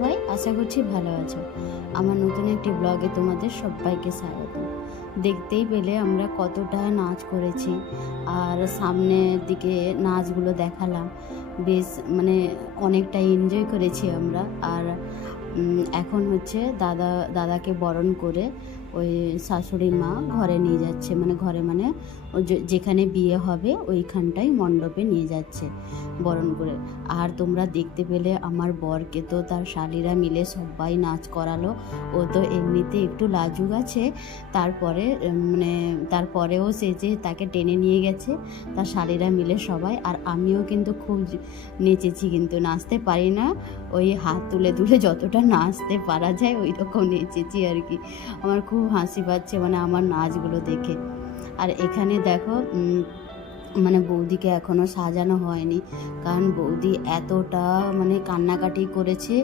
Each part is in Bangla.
সবাই, আশা করছি ভালো আছো। আমার নতুন একটি ব্লগে তোমাদের সবাইকে স্বাগত। দেখতেই পেলে আমরা কতটা নাচ করেছি, আর সামনের দিকে নাচগুলো দেখালাম। বেশ অনেকটা এনজয় করেছি আমরা। আর এখন হচ্ছে দাদাকে বরণ করে ওই শাশুড়ি মা ঘরে নিয়ে যাচ্ছে, ঘরে যেখানে বিয়ে হবে ওইখানটাই মণ্ডপে নিয়ে যাচ্ছে বরণ করে। আর তোমরা দেখতে পেলে আমার বরকে তো তার শালীরা মিলে সবাই নাচ করালো। ও তো এমনিতে একটু লাজুক আছে, তারপরেও সে যে তাকে টেনে নিয়ে গেছে তার শালীরা মিলে সবাই। আর আমিও কিন্তু খুব নেচেছি, কিন্তু নাচতে পারি না, ওই হাত তুলে তুলে যতটা নাচতে পারা যায় ওই রকম নেচেছি আর কি। আমার খুব হাসি পাচ্ছে আমার নাচগুলো দেখে। আর এখানে দেখো বৌদিকে এখনও সাজানো হয়নি, কারণ বৌদি এতটা কান্নাকাটি করেছে।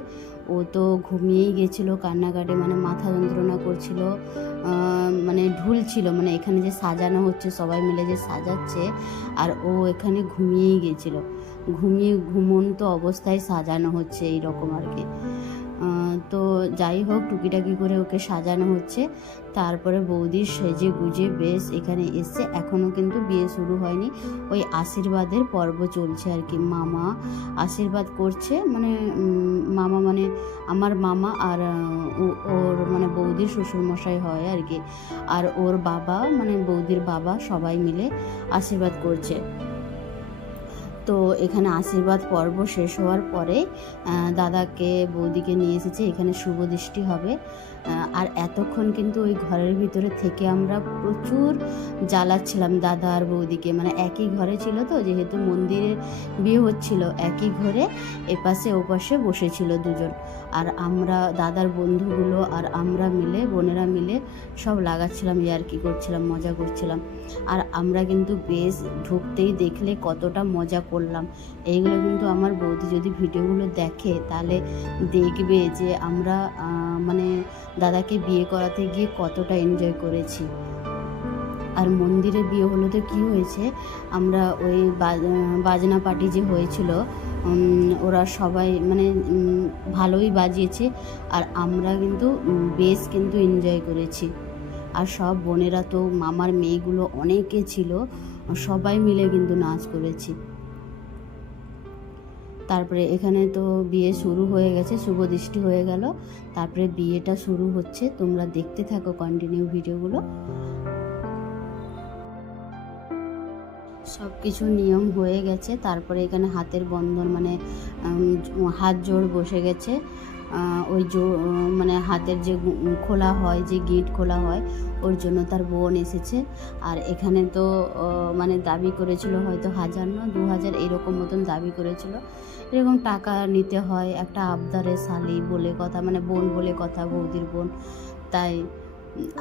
ও তো ঘুমিয়েই গেছিলো কান্নাকাটি, মাথা যন্ত্রণা করছিল, ঢুলছিল, এখানে যে সাজানো হচ্ছে সবাই মিলে যে সাজাচ্ছে, আর ও এখানে ঘুমিয়েই গেছিলো। ঘুমন্ত অবস্থায় সাজানো হচ্ছে এইরকম আর কি। তো যাই হোক, টুকিটাকি করে ওকে সাজানো হচ্ছে। তারপরে বৌদি সেজে গুজে বেশ এখানে এসছে। এখনও কিন্তু বিয়ে শুরু হয়নি, ওই আশীর্বাদের পর্ব চলছে আর কি। মামা আশীর্বাদ করছে, মামা আমার মামা আর ওর বৌদির শ্বশুরমশাই হয় আর কি। আর ওর বাবা বৌদির বাবা সবাই মিলে আশীর্বাদ করছে। তো এখানে আশীর্বাদ পর্ব শেষ হওয়ার পরে দাদাকে বৌদিকে নিয়ে এসেছে, এখানে শুভ দৃষ্টি হবে। আর এতক্ষণ কিন্তু ওই ঘরের ভিতরে থেকে আমরা প্রচুর জ্বালাচ্ছিলাম দাদা আর বৌদিকে, একই ঘরে ছিল তো, যেহেতু মন্দিরের বিয়ে হচ্ছিল, একই ঘরে এপাশে ওপাশে বসেছিল দুজন। আর আমরা দাদার বন্ধুগুলো আর আমরা মিলে, বোনেরা মিলে সব লাগাচ্ছিলাম, ইয়ার্কি করছিলাম, মজা করছিলাম। আর আমরা কিন্তু বেশ ঢুকতেই দেখলে কতটা মজা করলাম। এইগুলো কিন্তু আমার বৌদি যদি ভিডিওগুলো দেখে তাহলে দেখবে যে আমরা দাদাকে বিয়ে করাতে গিয়ে কতটা এনজয় করেছি। আর মন্দিরে বিয়ে হলো তো কী হয়েছে, আমরা ওই বাজনা পার্টি যে হয়েছিল, ওরা সবাই ভালোই বাজিয়েছে, আর আমরা কিন্তু বেশ কিন্তু এনজয় করেছি। আর সব বোনেরা তো, মামার মেয়েগুলো অনেকে ছিল, সবাই মিলে কিন্তু নাচ করেছি। তারপরে এখানে তো বিয়ে শুরু হয়ে গেছে, শুভ দৃষ্টি হয়ে গেল, তারপরে বিয়েটা শুরু হচ্ছে। তোমরা দেখতে থাকো কন্টিনিউ ভিডিওগুলো। সব কিছু নিয়ম হয়ে গেছে, তারপরে এখানে হাতের বন্ধন হাত জোড় বসে গেছে। ওই হাতের যে খোলা হয়, যে গিট খোলা হয়, ওর জন্য তার বোন এসেছে। আর এখানে তো দাবি করেছিল হয়তো 1000 না 2000 এরকম মতন দাবি করেছিল। এরকম টাকা নিতে হয়, একটা আবদারের শালি বলে কথা, বোন বলে কথা, বৌদির বোন, তাই।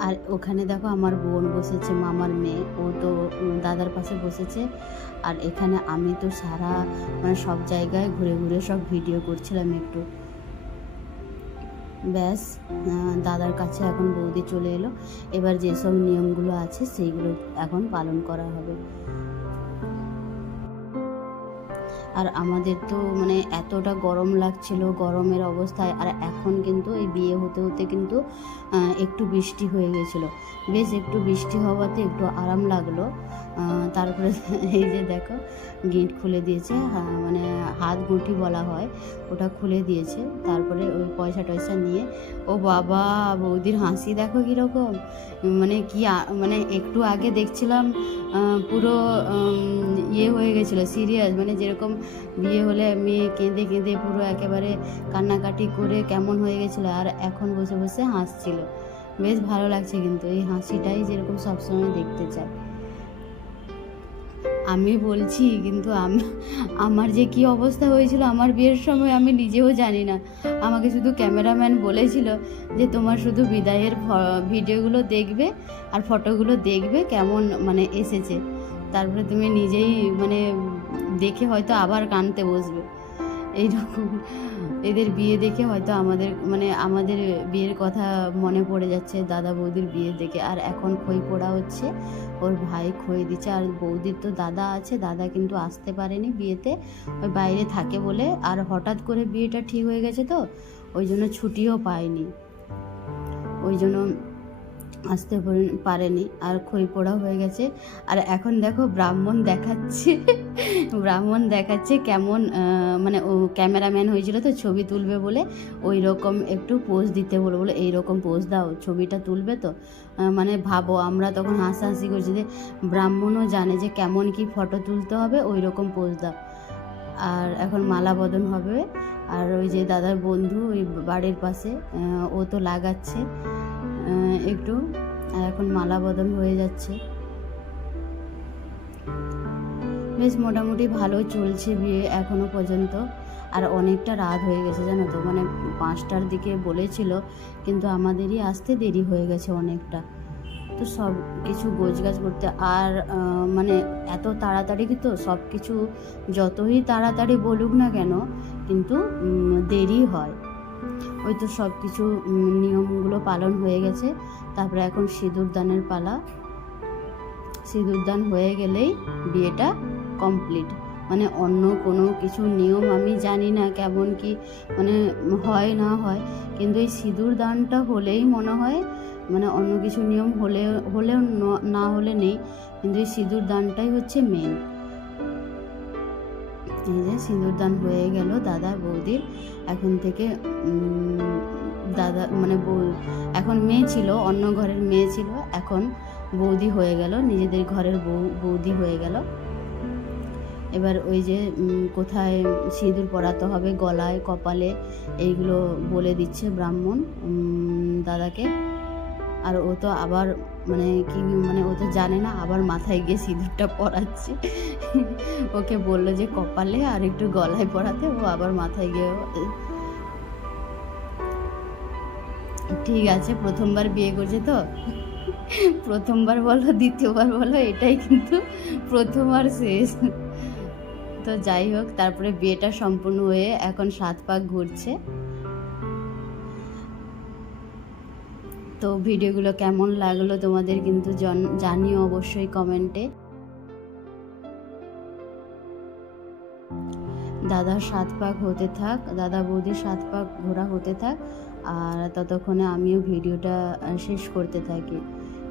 আর ওখানে দেখো আমার বোন বসেছে, মামার মেয়ে, ও তো দাদার পাশে বসেছে। আর এখানে আমি তো সারা সব জায়গায় ঘুরে ঘুরে সব ভিডিও করছিলাম একটু। ব্যাস, দাদার কাছে এখন বৌদি চলে এলো। এবার যেসব নিয়মগুলো আছে সেইগুলো এখন পালন করা হবে। আর আমাদের তো এতটা গরম লাগছিল, গরমের অবস্থায়। আর এখন কিন্তু এই বিয়ে হতে হতে কিন্তু একটু বৃষ্টি হয়ে গেছিলো, বেশ একটু বৃষ্টি হওয়াতে একটু আরাম লাগলো। তারপরে এই যে দেখো গিট খুলে দিয়েছে, হাত গুঁটি বলা হয়, ওটা খুলে দিয়েছে। তারপরে ওই পয়সা টয়সা নিয়ে, ও বাবা, বৌদির হাসি দেখো কীরকম, একটু আগে দেখছিলাম পুরো ইয়ে হয়ে গেছিলো, সিরিয়াস, যেরকম বিয়ে হলে মেয়ে কেঁদে কেঁদে পুরো একেবারে কান্নাকাটি করে কেমন হয়ে গেছিলো, আর এখন বসে বসে হাসছিল। বেশ ভালো লাগছে, কিন্তু এই হাসিটাই যেরকম সবসময় দেখতে চাই। আমি বলছি কিন্তু আমার যে কি অবস্থা হয়েছিল আমার বিয়ের সময় আমি নিজেও জানি না। আমাকে শুধু ক্যামেরাম্যান বলেছিল যে তোমার শুধু বিদায়ের ভিডিওগুলো দেখবে আর ফটোগুলো দেখবে কেমন এসেছে, তারপরে তুমি নিজেই দেখে হয়তো আবার কাঁদতে বসবে। এইরকম এদের বিয়ে দেখে হয়তো আমাদের বিয়ের কথা মনে পড়ে যাচ্ছে, দাদা বৌদির বিয়ে দেখে। আর এখন খই পোড়া হচ্ছে, ওর ভাই খই দিচ্ছে। আর বৌদির তো দাদা আছে, দাদা কিন্তু আসতে পারেনি বিয়েতে, ওই বাইরে থাকে বলে। আর হঠাৎ করে বিয়েটা ঠিক হয়ে গেছে তো, ওই জন্য ছুটিও পায়নি, ওই জন্য আসতে পারেনি। আর খই পোড়া হয়ে গেছে। আর এখন দেখো ব্রাহ্মণ দেখাচ্ছে কেমন, মানে ও ক্যামেরাম্যান হয়েছিল তো ছবি তুলবে বলে ওই রকম একটু পোজ দিতে বলে এইরকম পোজ দাও, ছবিটা তুলবে তো। মানে ভাবো, আমরা তখন হাসাহাসি করছি যে ব্রাহ্মণও জানে যে কেমন কি ফটো তুলতে হবে, ওই রকম পোজ দাও। আর এখন মালা বদল হবে। আর ওই যে দাদার বন্ধু ওই বাড়ির পাশে, ও তো লাগাচ্ছে একটু। আর এখন মালা বদল হয়ে যাচ্ছে। বেশ মোটামুটি ভালো চলছে বিয়ে এখনো পর্যন্ত। আর অনেকটা রাত হয়ে গেছে জানো তো, মানে 5টার দিকে বলেছিল, কিন্তু আমাদেরই আসতে দেরি হয়ে গেছে অনেকটা। তো সব কিছু গোছগাছ করতে আর মানে এত তাড়াতাড়ি তো সব কিছু যতই তাড়াতাড়ি বলুক না কেন, কিন্তু দেরি হয়। ওই তো সব কিছু নিয়মগুলো পালন হয়ে গেছে। তারপরে এখন সিঁদুরদানের পালা। সিঁদুরদান হয়ে গেলেই বিয়েটা কমপ্লিট। মানে অন্য কোনো কিছু নিয়ম আমি জানি না কেমন কি মানে হয় না হয়, কিন্তু এই সিঁদুরদানটা হলেই মনে হয়, মানে অন্য কিছু নিয়ম হলেও না হলে নেই, কিন্তু এই সিঁদুরদানটাই হচ্ছে মেন। এই যে সিঁদুরদান হয়ে গেল দাদা বৌদির। এখন থেকে দাদা মানে এখন মেয়ে ছিল, অন্য ঘরের মেয়ে ছিল, এখন বৌদি হয়ে গেল, নিজেদের ঘরের বৌদি হয়ে গেল। এবার ওই যে কোথায় সিঁদুর পরাতে হবে, গলায় কপালে, এইগুলো বলে দিচ্ছে ব্রাহ্মণ দাদাকে। আর ও তো আবার মানে কি মানে ও তো জানে না, আবার মাথায় গিয়ে সিঁদুরটা পরাচ্ছে। ওকে বললো যে কপালে আর একটু গলায় পরাতে, ও আবার মাথায় গিয়ে। ঠিক আছে, প্রথমবার বিয়ে করছে তো, প্রথমবার বলো দ্বিতীয়বার বলো, এটাই কিন্তু প্রথম আর শেষ। তো যাই হোক, তারপরে বিয়েটা সম্পূর্ণ হয়ে এখন 7 পাক ঘুরছে। তো ভিডিওগুলো কেমন লাগলো তোমাদের কিন্তু জানিও অবশ্যই কমেন্টে। দাদার 7 পাক হতে থাক, দাদা বৌদির 7 পাক ঘোরা হতে থাক, আর ততক্ষণে আমিও ভিডিওটা শেষ করতে থাকি,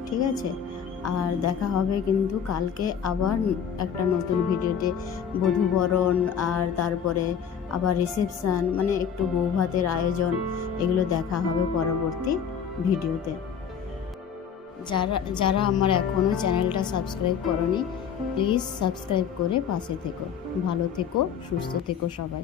ঠিক আছে? আর দেখা হবে কিন্তু কালকে আবার একটা নতুন ভিডিওতে, বধূবরণ আর তারপরে আবার রিসেপশান, মানে একটু বৌভাতের আয়োজন, এগুলো দেখা হবে পরবর্তী ভিডিওতে। যারা আমার এখনও চ্যানেলটা সাবস্ক্রাইব করনি, প্লিজ সাবস্ক্রাইব করে পাশে থেকো। ভালো থেকো, সুস্থ থেকো সবাই।